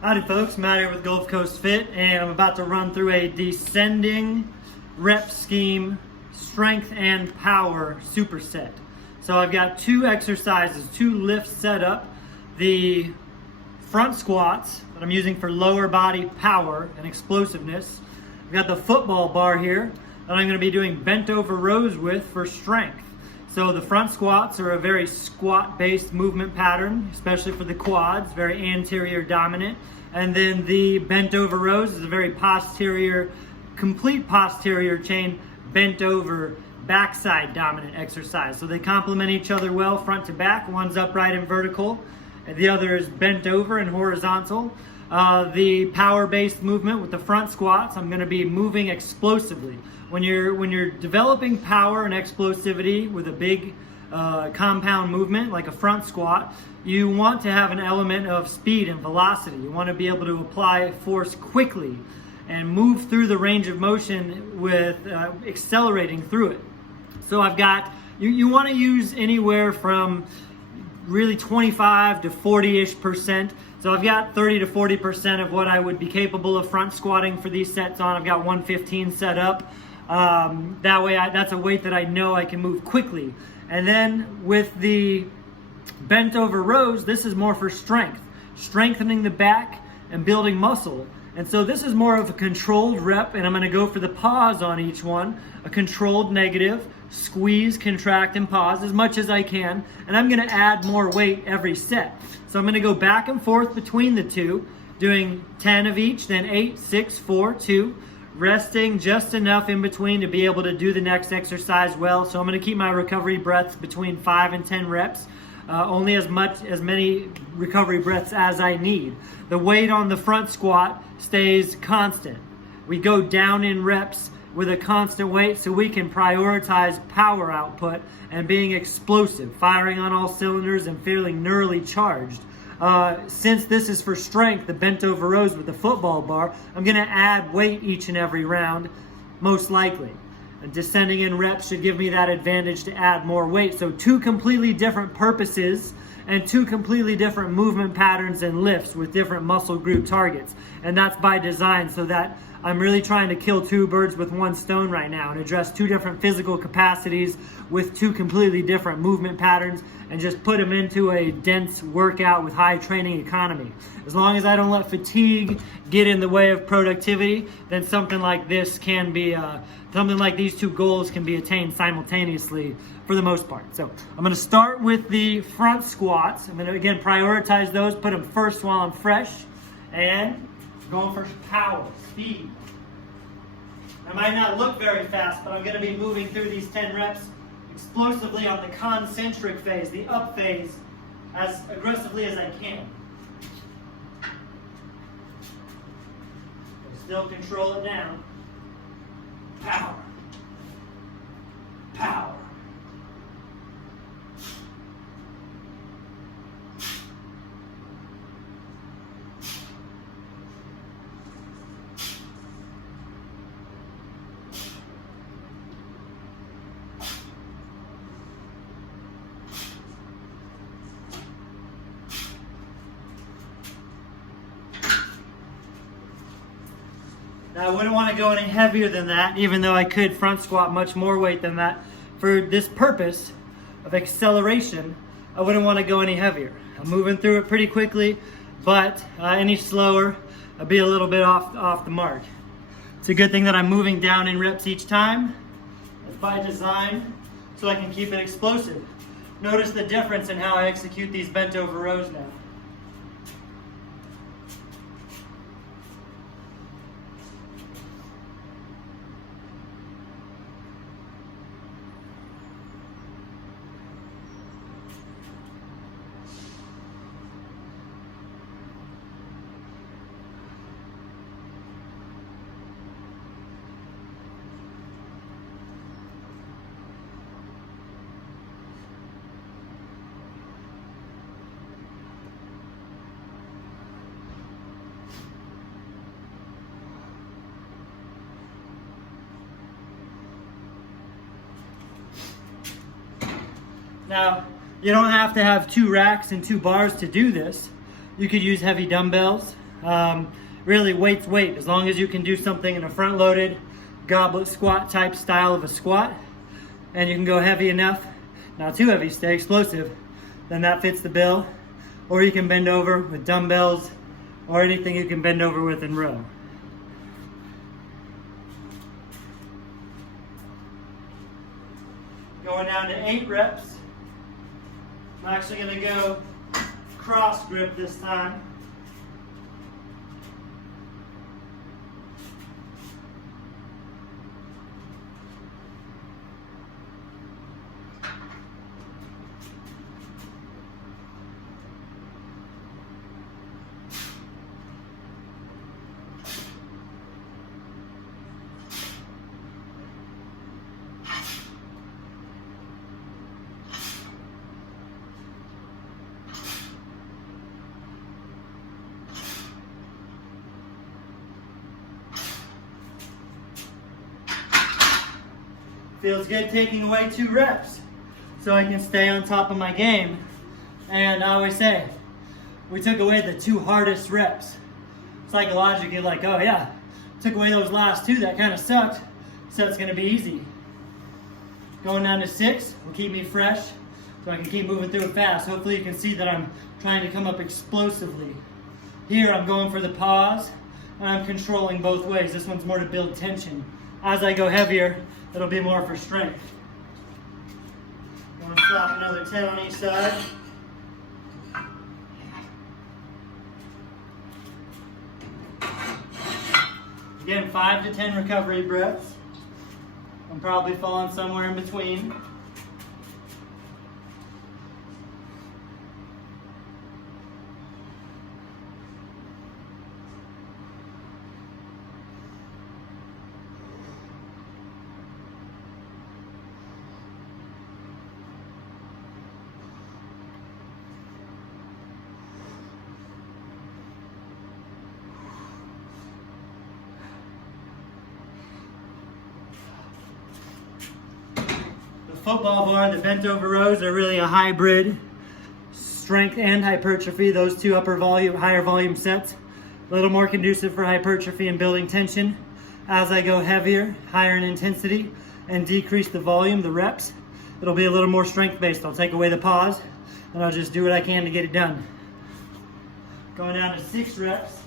Howdy folks, Matt here with Gulf Coast Fit, and I'm about to run through a descending rep scheme strength and power superset. So I've got two exercises, two lifts set up. The front squats that I'm using for lower body power and explosiveness. I've got the football bar here that I'm going to be doing bent over rows with for strength. So the front squats are a very squat-based movement pattern, especially for the quads, very anterior dominant. And then the bent over rows is a very posterior, complete posterior chain, bent over backside dominant exercise. So they complement each other well front to back. One's upright and vertical, and the other is bent over and horizontal. The power-based movement with the front squats, I'm going to be moving explosively. When you're developing power and explosivity with a big compound movement like a front squat, you want to have an element of speed and velocity. You want to be able to apply force quickly and move through the range of motion with accelerating through it. So I've got, you want to use anywhere from really 25 to 40-ish%. So I've got 30 to 40% of what I would be capable of front squatting for these sets on. I've got 115 set up. That way, that's a weight that I know I can move quickly. And then with the bent over rows, this is more for strength, strengthening the back and building muscle. And so this is more of a controlled rep, and I'm going to go for the pause on each one, a controlled negative, squeeze, contract, and pause as much as I can. And I'm going to add more weight every set. So I'm going to go back and forth between the two, doing 10 of each, then 8, 6, 4, 2, resting just enough in between to be able to do the next exercise well. So I'm going to keep my recovery breaths between 5 and 10 reps, only as many recovery breaths as I need. The weight on the front squat stays constant. We go down in reps with a constant weight so we can prioritize power output and being explosive, firing on all cylinders and feeling neurally charged. Since this is for strength, the bent over rows with the football bar, I'm going to add weight each and every round, most likely. And descending in reps should give me that advantage to add more weight. So two completely different purposes and two completely different movement patterns and lifts with different muscle group targets. And that's by design, so that I'm really trying to kill two birds with one stone right now and address two different physical capacities with two completely different movement patterns and just put them into a dense workout with high training economy. As long as I don't let fatigue get in the way of productivity, then something like this can be, something like these two goals can be attained simultaneously for the most part. So I'm going to start with the front squats. I'm going to again prioritize those, put them first while I'm fresh, and going for power, speed. I might not look very fast, but I'm going to be moving through these 10 reps explosively on the concentric phase, the up phase, as aggressively as I can. Still control it down. Power. Power. Now, I wouldn't want to go any heavier than that, even though I could front squat much more weight than that. For this purpose of acceleration, I wouldn't want to go any heavier. I'm moving through it pretty quickly, but any slower, I'll be a little bit off the mark. It's a good thing that I'm moving down in reps each time. It's by design, so I can keep it explosive. Notice the difference in how I execute these bent over rows now. Now, you don't have to have 2 racks and 2 bars to do this. You could use heavy dumbbells. Really, weight's weight. As long as you can do something in a front-loaded goblet squat type style of a squat, and you can go heavy enough, not too heavy, stay explosive, then that fits the bill. Or you can bend over with dumbbells or anything you can bend over with in row. Going down to 8 reps. I'm actually going to go cross grip this time. Feels good taking away 2 reps so I can stay on top of my game. And I always say, we took away the 2 hardest reps. Psychologically, like, oh yeah, took away those last 2 that kind of sucked, so it's going to be easy. Going down to 6 will keep me fresh so I can keep moving through it fast. Hopefully you can see that I'm trying to come up explosively. Here I'm going for the pause and I'm controlling both ways. This one's more to build tension. As I go heavier, it'll be more for strength. I'm going to slap another 10 on each side. Again, 5 to 10 recovery breaths. I'm probably falling somewhere in between. Football bar, the bent over rows are really a hybrid strength and hypertrophy. Those 2 higher volume sets, a little more conducive for hypertrophy and building tension. As I go heavier, higher in intensity, and decrease the volume, the reps, it'll be a little more strength based. I'll take away the pause and I'll just do what I can to get it done. Going down to 6 reps.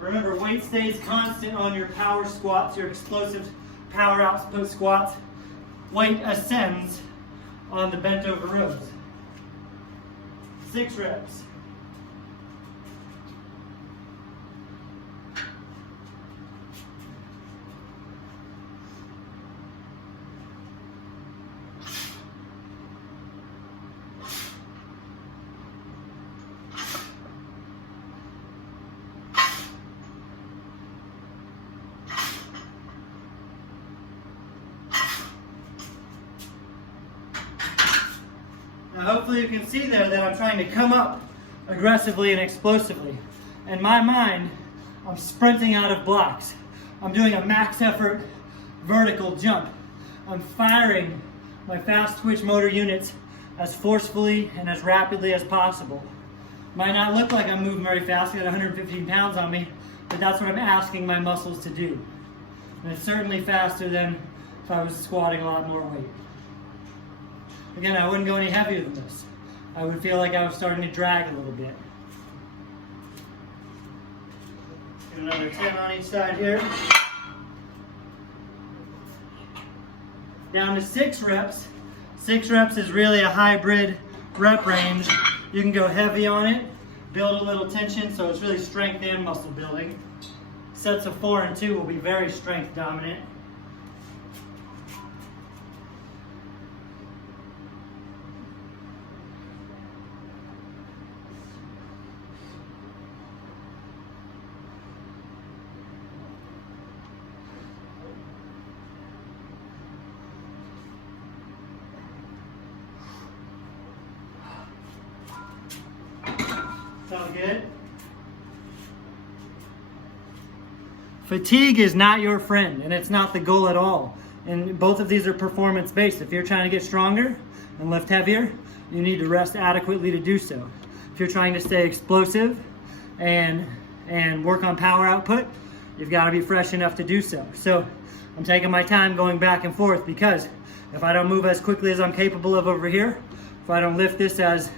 Remember, weight stays constant on your power squats, your explosive power output squats. Weight ascends on the bent over rows. 6 reps. Now hopefully you can see there that I'm trying to come up aggressively and explosively. In my mind, I'm sprinting out of blocks. I'm doing a max effort vertical jump. I'm firing my fast twitch motor units as forcefully and as rapidly as possible. Might not look like I'm moving very fast, I got 115 pounds on me, but that's what I'm asking my muscles to do. And it's certainly faster than if I was squatting a lot more weight. Again, I wouldn't go any heavier than this. I would feel like I was starting to drag a little bit. Get another 10 on each side here. Down to 6 reps. 6 reps is really a hybrid rep range. You can go heavy on it, build a little tension, so it's really strength and muscle building. Sets of 4 and 2 will be very strength dominant. Sound good? Fatigue is not your friend, and it's not the goal at all. And both of these are performance-based. If you're trying to get stronger and lift heavier, you need to rest adequately to do so. If you're trying to stay explosive and and work on power output, you've got to be fresh enough to do so. So I'm taking my time going back and forth, because if I don't move as quickly as I'm capable of over here, if I don't lift this as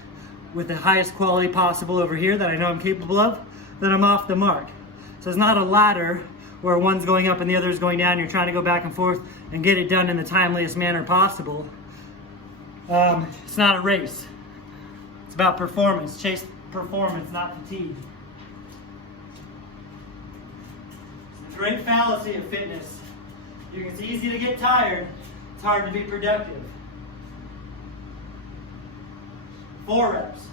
with the highest quality possible over here that I know I'm capable of, then I'm off the mark. So it's not a ladder where one's going up and the other is going down. You're trying to go back and forth and get it done in the timeliest manner possible. It's not a race. It's about performance. Chase performance, not fatigue. It's a great fallacy of fitness. It's easy to get tired. It's hard to be productive. 4 reps.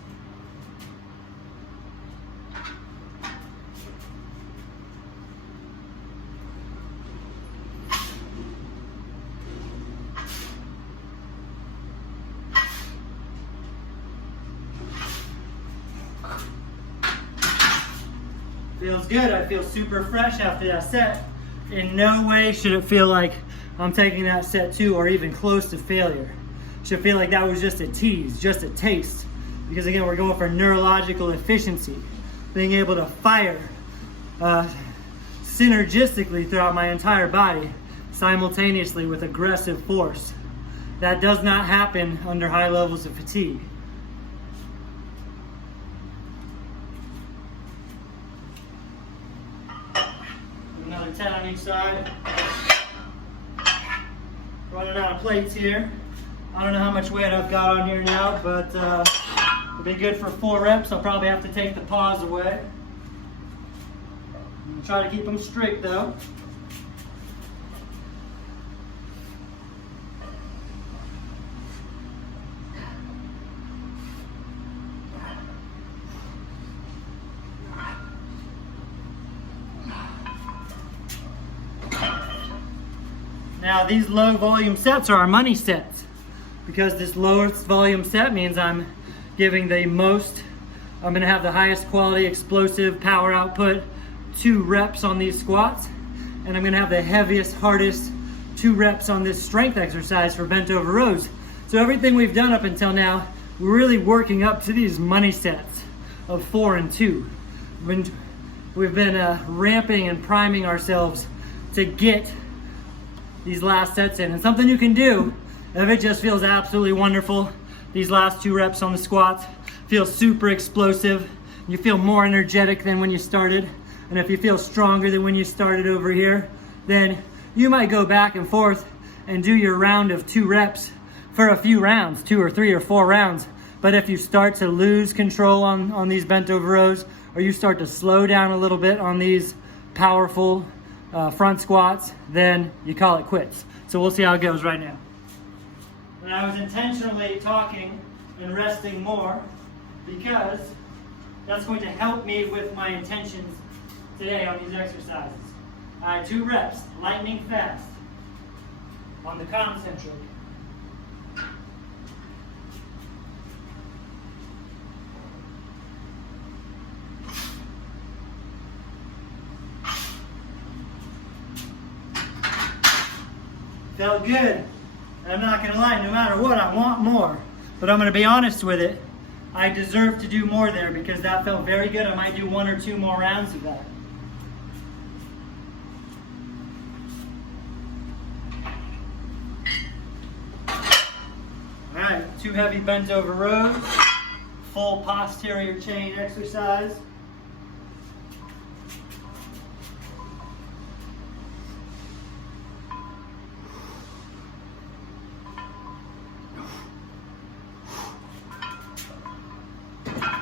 Feels good. I feel super fresh after that set. In no way should it feel like I'm taking that set 2 or even close to failure. It should feel like that was just a tease, just a taste. Because again, we're going for neurological efficiency. Being able to fire synergistically throughout my entire body, simultaneously with aggressive force. That does not happen under high levels of fatigue. Another 10 on each side. Running out of plates here. I don't know how much weight I've got on here now, but it'll be good for 4 reps. I'll probably have to take the pause away. Try to keep them straight though. Now these low volume sets are our money sets, because this lowest volume set means I'm giving the most, I'm gonna have the highest quality explosive power output 2 reps on these squats, and I'm gonna have the heaviest, hardest 2 reps on this strength exercise for bent over rows. So everything we've done up until now, we're really working up to these money sets of 4 and 2. We've been ramping and priming ourselves to get these last sets in. And something you can do, if it just feels absolutely wonderful, these last 2 reps on the squats feel super explosive. You feel more energetic than when you started. And if you feel stronger than when you started over here, then you might go back and forth and do your round of 2 reps for a few rounds, 2 or 3 or 4 rounds. But if you start to lose control on these bent over rows, or you start to slow down a little bit on these powerful front squats, then you call it quits. So we'll see how it goes right now. And I was intentionally talking and resting more because that's going to help me with my intentions today on these exercises. All right, 2 reps, lightning fast on the concentric. Felt good. I'm not gonna lie, no matter what, I want more. But I'm gonna be honest with it. I deserve to do more there because that felt very good. I might do 1 or 2 more rounds of that. All right, 2 heavy bent over rows, full posterior chain exercise.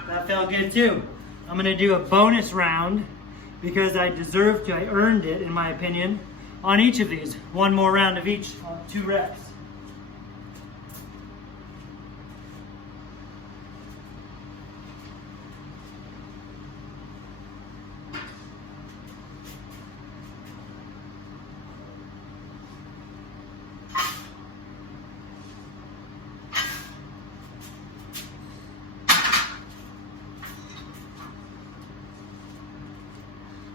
That felt good too. I'm gonna do a bonus round because I deserve to, I earned it in my opinion, on each of these. 1 more round of each, 2 reps.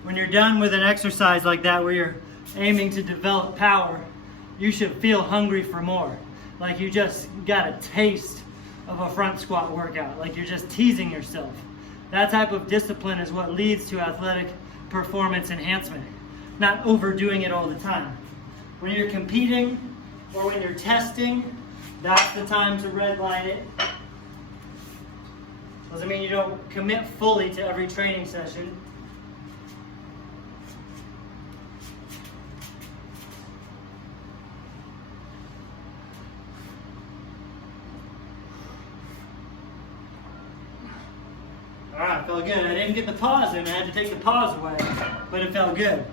When you're done with an exercise like that where you're aiming to develop power, you should feel hungry for more. Like you just got a taste of a front squat workout. Like you're just teasing yourself. That type of discipline is what leads to athletic performance enhancement, not overdoing it all the time. When you're competing or when you're testing, that's the time to redline it. Doesn't mean you don't commit fully to every training session. All right, felt good. I didn't get the pause in. I had to take the pause away, but it felt good.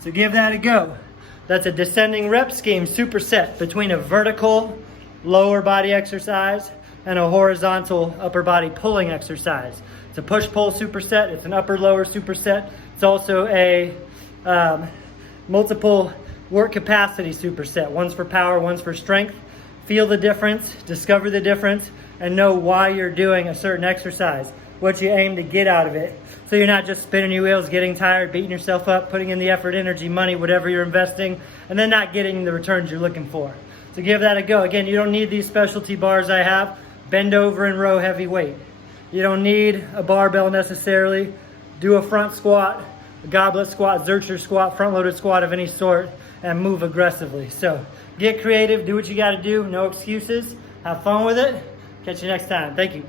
So give that a go. That's a descending rep scheme superset between a vertical lower body exercise and a horizontal upper body pulling exercise. It's a push-pull superset. It's an upper-lower superset. It's also a multiple work capacity superset. One's for power, one's for strength. Feel the difference, discover the difference, and know why you're doing a certain exercise, what you aim to get out of it. So you're not just spinning your wheels, getting tired, beating yourself up, putting in the effort, energy, money, whatever you're investing, and then not getting the returns you're looking for. So give that a go. Again, you don't need these specialty bars I have. Bend over and row heavy weight. You don't need a barbell necessarily. Do a front squat, a goblet squat, Zercher squat, front-loaded squat of any sort, and move aggressively. So get creative, do what you got to do, no excuses. Have fun with it. Catch you next time. Thank you.